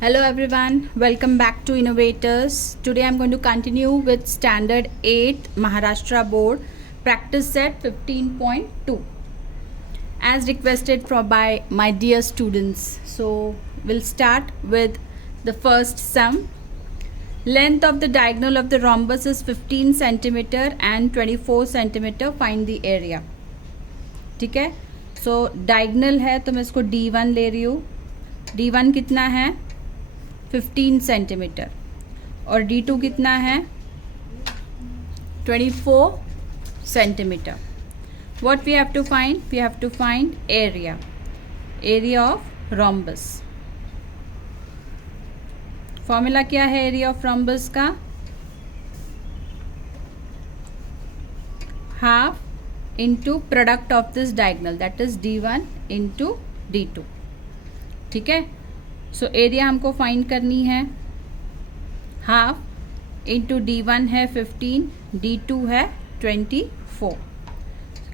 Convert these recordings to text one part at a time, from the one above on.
Hello everyone, welcome back to Innovators. Today I'm going to continue with Standard 8 Maharashtra Board Practice Set 15.2 as requested by my dear students. So we'll start with the first sum. Length of the diagonal of the rhombus is 15 centimeter and 24 centimeter. Find the area. ठीक है, so diagonal है तो मैं इसको D1 ले रही हूँ. D1 कितना है 15 सेंटीमीटर और D2 कितना है 24 centimetre. What we have to find? We have to find area of rhombus. Formula क्या है एरिया ऑफ रोम्बस का? Half into product of this diagonal, that is D1 into D2. ठीक है, सो एरिया हमको find करनी है. Half into D1 है 15, D2 है 24.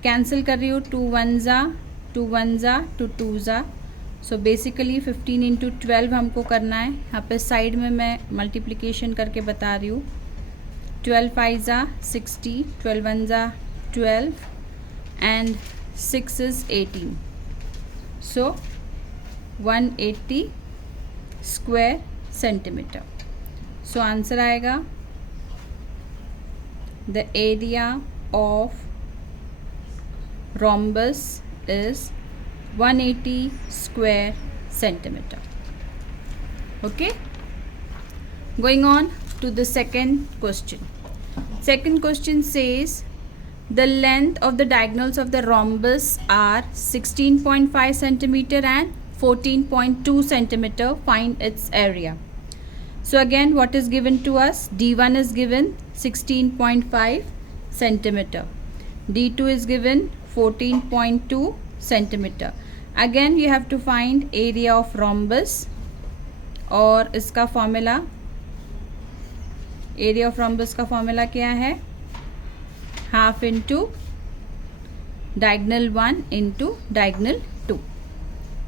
कैंसिल कर रही हूँ, 2 1 ज़ा 2 1 ज़ा 2 2 ज़ा. सो बेसिकली 15 इंटू 12 हमको करना है. यहाँ पे साइड में मैं मल्टीप्लिकेशन करके बता रही हूँ. 12 5 ज़ा 60, 12 1 ज़ा 12 and 6 is 18. So 180 square centimetre. So answer आएगा the area of rhombus is 180 square centimetre. Okay, going on to the second question. Second question says the length of the diagonals of the rhombus are 16.5 centimeter and 14.2 centimeter. Find its area. So again, what is given to us? D1 is given 16.5 centimeter. D2 is given 14.2 centimeter. Again you have to find area of rhombus और इसका formula, area of rhombus का formula क्या है? Half into diagonal 1 into diagonal 2.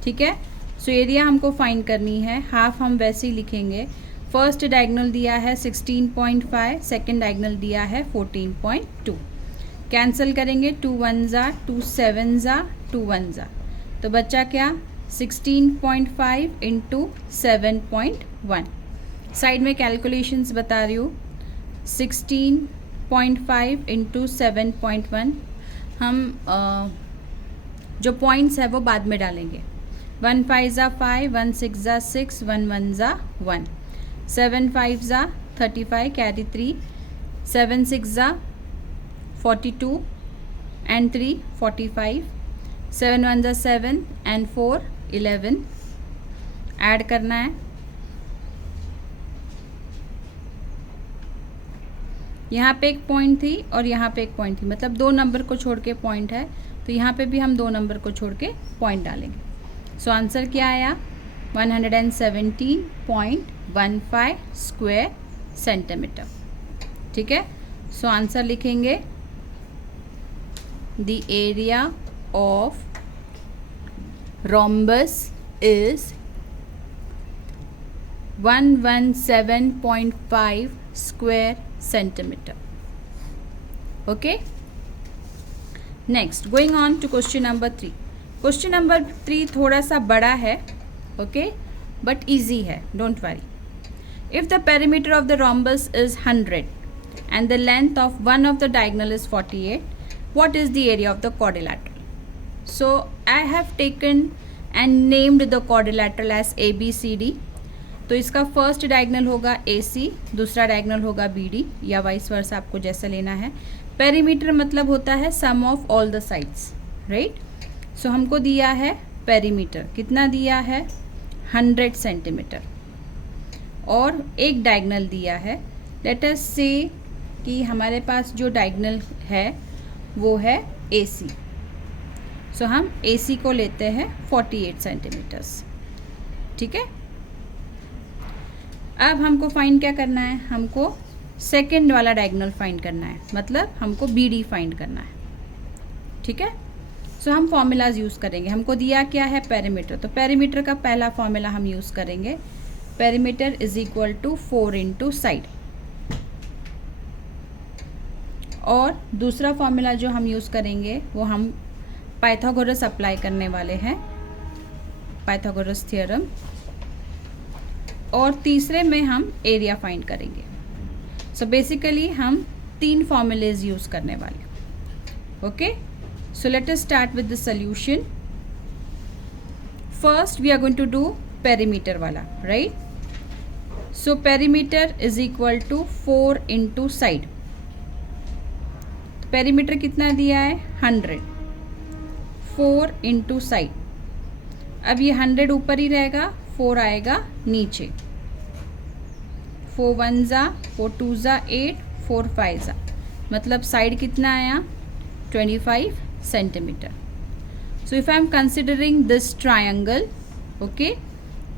ठीक है, so area हमको find करनी है. हाफ हम वैसे ही लिखेंगे. फर्स्ट डायगोनल दिया है 16.5, सेकेंड डायगोनल दिया है 14.2. कैंसिल करेंगे, 2 1 ज़ा 2 7 ज़ा 2 1 ज़ा. तो बच्चा क्या? 16.5 इंटू 7.1. साइड में कैलकुलेशंस बता रही हूँ. 16.5 इंटू 7.1. हम जो पॉइंट्स है वो बाद में डालेंगे. 1 5 ज़ा 5, 1 6 ज़ा 6, 1 1 ज़ा 1, 7 5 ज़ा 35 कैरी 3, 7 6 ज़ा 42 एंड 3 45, 7 1 ज़ा 7 एंड 4 11. ऐड करना है. यहाँ पे एक पॉइंट थी और यहाँ पे एक पॉइंट थी, मतलब 2 नंबर को छोड़ के पॉइंट है, तो यहाँ पे भी हम 2 नंबर को छोड़ के पॉइंट डालेंगे. सो आंसर क्या आया? 117.15 स्क्वायर सेंटीमीटर. ठीक है, सो आंसर लिखेंगे the area of rhombus is 117.5 square centimetre. Okay, next going on to question number 3. Question number 3 थोड़ा सा बड़ा है, ओके, बट ईजी है, don't worry. If the perimeter of the rhombus is 100 and the length of one of the diagonal is 48, what is the area of the quadrilateral? So I have taken and named the quadrilateral as ABCD. तो इसका first diagonal होगा AC, दूसरा diagonal होगा BD, या vice versa, आपको जैसा लेना है. पेरीमीटर मतलब होता है sum of all the sides, right? So हमको दिया है पेरीमीटर, कितना दिया है? 100 सेंटीमीटर, और एक डायगोनल दिया है. लेट अस से कि हमारे पास जो डायगोनल है वो है AC. सो हम AC को लेते हैं 48 सेंटीमीटर्स. ठीक है, अब हमको फाइंड क्या करना है? हमको सेकेंड वाला डायगोनल फाइंड करना है, मतलब हमको BD फाइंड करना है. ठीक है, सो हम फॉर्मूलाज यूज़ करेंगे. हमको दिया क्या है? पेरीमीटर. तो पेरीमीटर का पहला फॉर्मूला हम यूज़ करेंगे perimeter is equal to 4 into side. और दूसरा फॉर्मूला जो हम यूज़ करेंगे वो हम पाइथागोरस अप्लाई करने वाले हैं, पाइथागोरस थ्योरम। और तीसरे में हम एरिया फाइंड करेंगे। सो बेसिकली हम 3 फॉर्मूलेज यूज़ करने वाले। Okay, so let us start with the solution. First we are going to do perimeter वाला, right. So perimeter is equal to 4 into side. Perimeter कितना दिया है 100, 4 इंटू साइड। अब ये 100 ऊपर ही रहेगा, 4 आएगा नीचे। 4 1 ज़ा, 4 2 ज़ा 8, 4 5 ज़ा, मतलब साइड कितना आया 25 centimetre. So if I am considering this triangle, okay,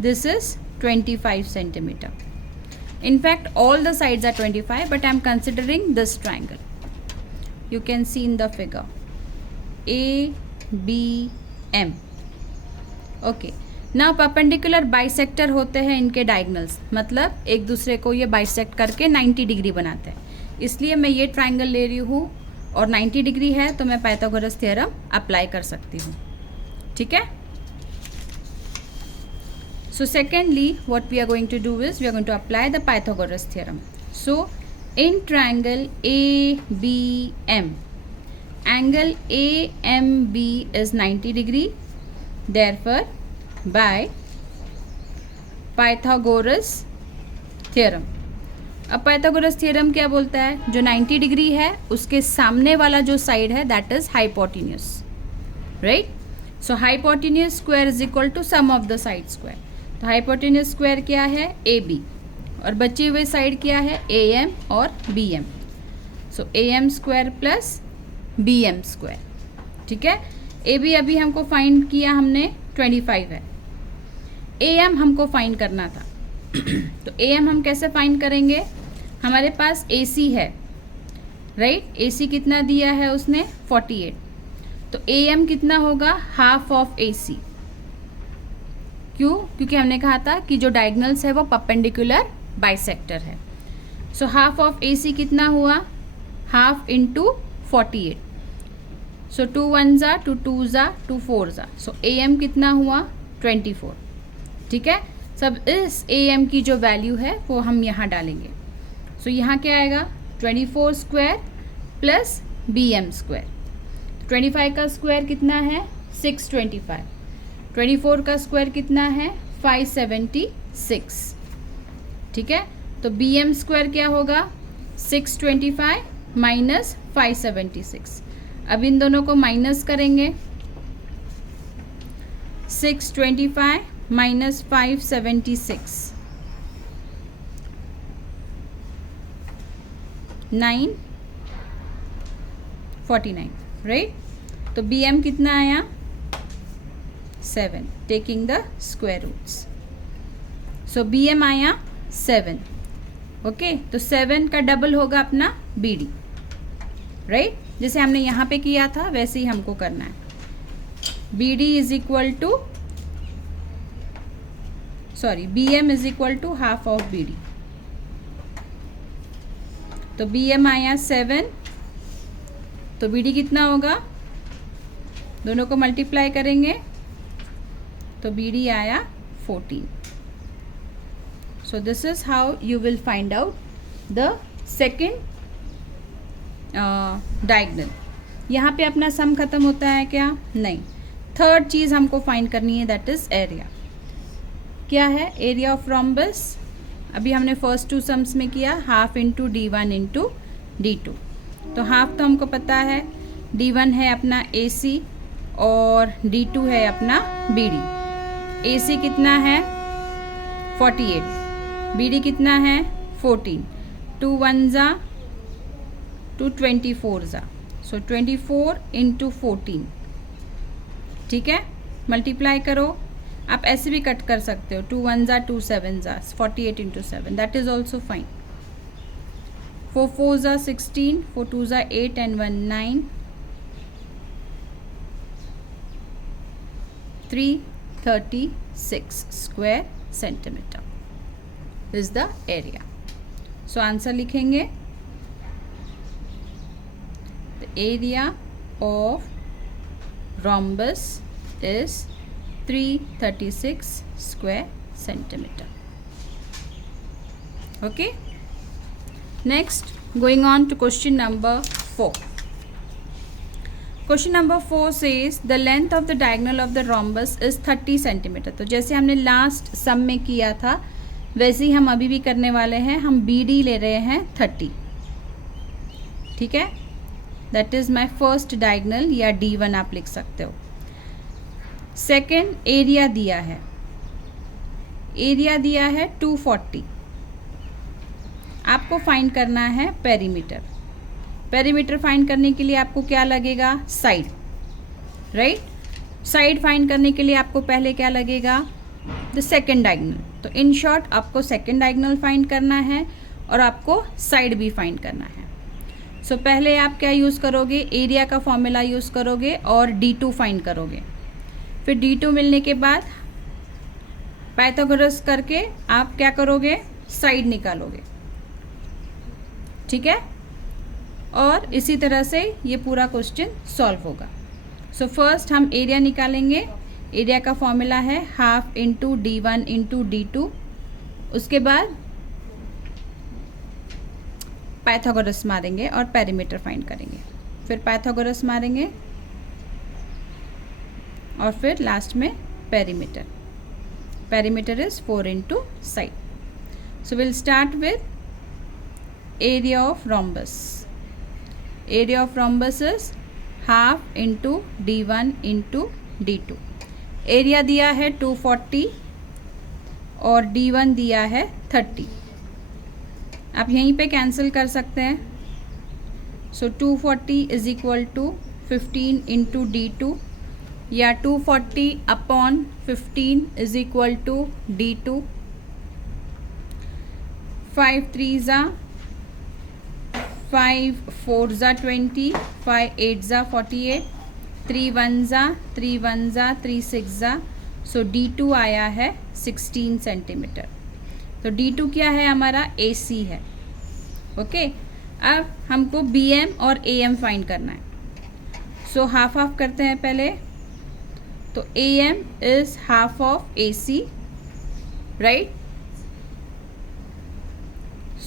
this is 25 centimetre. In fact, all the sides are 25, but I am considering this triangle. You can see in the figure A, B, M. Okay. Now perpendicular bisector होते हैं इनके diagonals, मतलब एक दूसरे को ये bisect करके 90 degree बनाते हैं. इसलिए मैं ये triangle ले रही हूँ और 90 डिग्री है तो मैं पाइथागोरस थ्योरम अप्लाई कर सकती हूँ. ठीक है. So secondly, what we are going to do is we are going to apply the Pythagoras theorem. So in triangle ABM, angle AMB is 90 degree. Therefore, by Pythagoras theorem. अब Pythagoras theorem क्या बोलता है, जो 90 degree है उसके सामने वाला जो साइड है that is hypotenuse, right. So hypotenuse square is equal to sum of the side square. तो हाइपोटेन्यूस स्क्वायर क्या है AB और बची हुई साइड क्या है AM और BM. So AM square plus BM square. ठीक है. AB अभी हमको फाइंड किया हमने 25 है. AM हमको फाइंड करना था. तो AM हम कैसे फाइंड करेंगे, हमारे पास AC है, राइट. AC कितना दिया है उसने 48. तो AM कितना होगा हाफ ऑफ AC. क्यों, क्योंकि हमने कहा था कि जो डायगोनल्स है वो परपेंडिकुलर बाइसेक्टर है. सो हाफ ऑफ AC कितना हुआ, हाफ इंटू 48. सो 2 1 ज़ा 2 2 ज़ा 2 4 ज़ा. सो AM कितना हुआ 24. ठीक है. सब इस AM की जो वैल्यू है वो हम यहाँ डालेंगे. सो यहाँ क्या आएगा 24 स्क्वायर प्लस BM स्क्वायर. 25 का स्क्वायर कितना है 625. 24 का स्क्वायर कितना है 576. ठीक है. तो BM स्क्वायर क्या होगा 625 माइनस 576. अब इन दोनों को माइनस करेंगे. 625 माइनस 576 949, राइट. तो BM कितना आया 7, taking the square roots. So BM आया 7. ओके. तो 7 का डबल होगा अपना BD, राइट. जैसे हमने यहाँ पे किया था वैसे ही हमको करना है. BD is equal to BM is equal to half of BD. तो BM आया 7. तो BD कितना होगा, दोनों को मल्टीप्लाई करेंगे तो BD आया 14. So this is how you will find out the second diagonal. यहाँ पे अपना सम खत्म होता है क्या, नहीं. थर्ड चीज़ हमको फाइंड करनी है दैट इज एरिया. क्या है एरिया ऑफ रोम्बस. अभी हमने फर्स्ट 2 सम्स में किया half into D1 into D2. तो हाफ तो हमको पता है, D1 है अपना AC और D2 है अपना BD. AC कितना है 48, BD कितना है 14. 2 1 ज़ा 2 24 ज़ा. सो 24 इंटू 14. ठीक है. मल्टीप्लाई करो. आप ऐसे भी कट कर सकते हो. 2 1 ज़ा 2 7 ज़ा 48 into 7, that is also fine. 4 4 ज़ा 16, 4 2 ज़ा 8 and 1 9. 336 square centimetre. Is the area. So answer लिखेंगे the area of rhombus is 336 square centimeter. Okay, next going on to question number 4. Question number 4 says the length of the diagonal of the rhombus is 30 centimeter. तो जैसे हमने last सम में किया था वैसे ही हम अभी भी करने वाले हैं. हम BD ले रहे हैं 30. ठीक है, that is my first diagonal या D1 आप लिख सकते हो. सेकेंड एरिया दिया है, एरिया दिया है 240. आपको फाइंड करना है पेरीमीटर. पेरीमीटर फाइंड करने के लिए आपको क्या लगेगा, साइड, राइट. साइड फाइंड करने के लिए आपको पहले क्या लगेगा, द सेकेंड डायगनल. तो इन शॉर्ट आपको सेकेंड डायगनल फाइंड करना है और आपको साइड भी फाइंड करना है. सो पहले आप क्या यूज़ करोगे, एरिया का फॉर्मूला यूज़ करोगे और D2 फाइंड करोगे. फिर D2 मिलने के बाद पाइथागोरस करके आप क्या करोगे, साइड निकालोगे. ठीक है, और इसी तरह से ये पूरा क्वेश्चन सॉल्व होगा. सो फर्स्ट हम एरिया निकालेंगे. एरिया का फॉर्मूला है half into D1 into D2. उसके बाद पाइथागोरस मारेंगे और पेरीमीटर फाइंड करेंगे. फिर पाइथागोरस मारेंगे और फिर लास्ट में perimeter. Perimeter is 4 into side. So will start with area of rhombus. Area of rhombus is half into D1 into D2. Area दिया है 240 और D1 दिया है 30. आप यहीं पे कैंसिल कर सकते हैं. So 240 is equal to 15 into D2 या 240 upon 15 is equal to D2. 5 3 ज़ा 5 4 ज़ा 20, 5 8 ज़ा 48, 3 1 ज़ा 3 1 ज़ा 3 6 ज़ा. सो D2 आया है 16 सेंटीमीटर. तो D2 क्या है हमारा, AC है. ओके, अब हमको BM और AM फाइंड करना है. सो हाफ हाफ करते हैं पहले. तो AM is half of AC, right.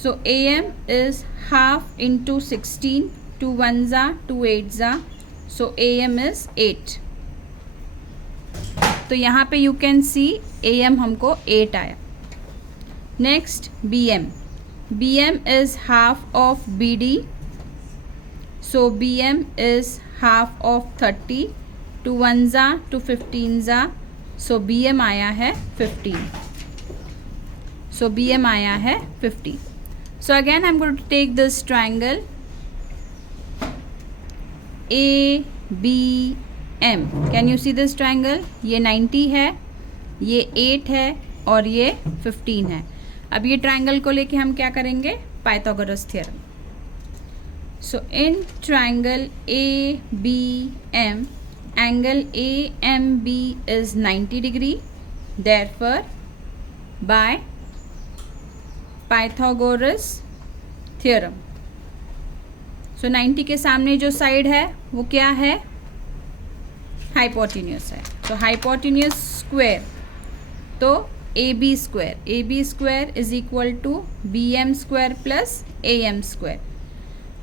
So AM is half into 16. 2 1 ज़ा 2 8 ज़ा. सो AM इज 8. तो यहाँ पे यू कैन सी AM हमको 8 आया. Next BM. BM is half of BD. So BM is half of 30. 2 1 ज़ा 2 15 ज़ा. So BM आया है 15. So BM आया है 15. So again I'm going to take this triangle ABM. Can you see this triangle? ये 90 है, ये 8 है और ये 15 है. अब ये ट्राइंगल को लेके हम क्या करेंगे, Pythagoras theorem. So in triangle ABM, angle AMB is 90 degree. Therefore by Pythagoras theorem. So 90 के सामने जो साइड है वो क्या है, हाइपोटेन्यूस है. तो हाइपोटेन्यूस स्क्वायर, तो AB square. AB square is equal to BM square plus AM square.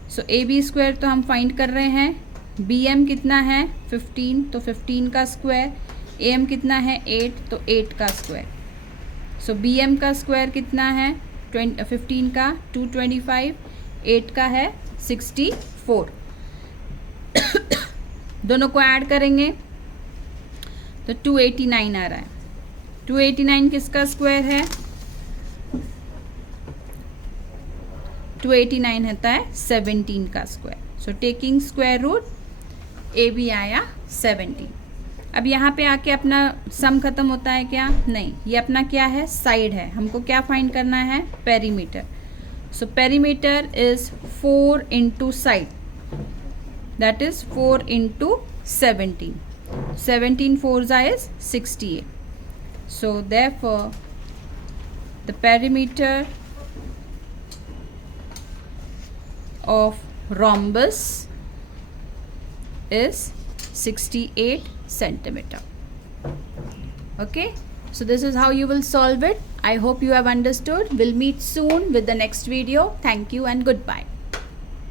So AB square तो हम फाइंड कर रहे हैं. BM कितना है 15, तो 15 का स्क्वायर. AM कितना है 8, तो 8 का स्क्वायर. सो BM का स्क्वायर कितना है 15 का 225, 8 का है 64. दोनों को ऐड करेंगे तो 289 आ रहा है. 289 किसका स्क्वायर है, 289 होता है 17 का square. So taking square root AB आया 17. अब यहाँ पे आके अपना सम खत्म होता है क्या, नहीं, ये अपना क्या है, साइड है. हमको क्या फाइंड करना है, perimeter. So perimeter is 4 into side, that is 4 into 17. 17 4 is 68. So therefore the perimeter of rhombus is 68 centimeter. Okay, so this is how you will solve it. I hope you have understood. We'll meet soon with the next video. Thank you and goodbye.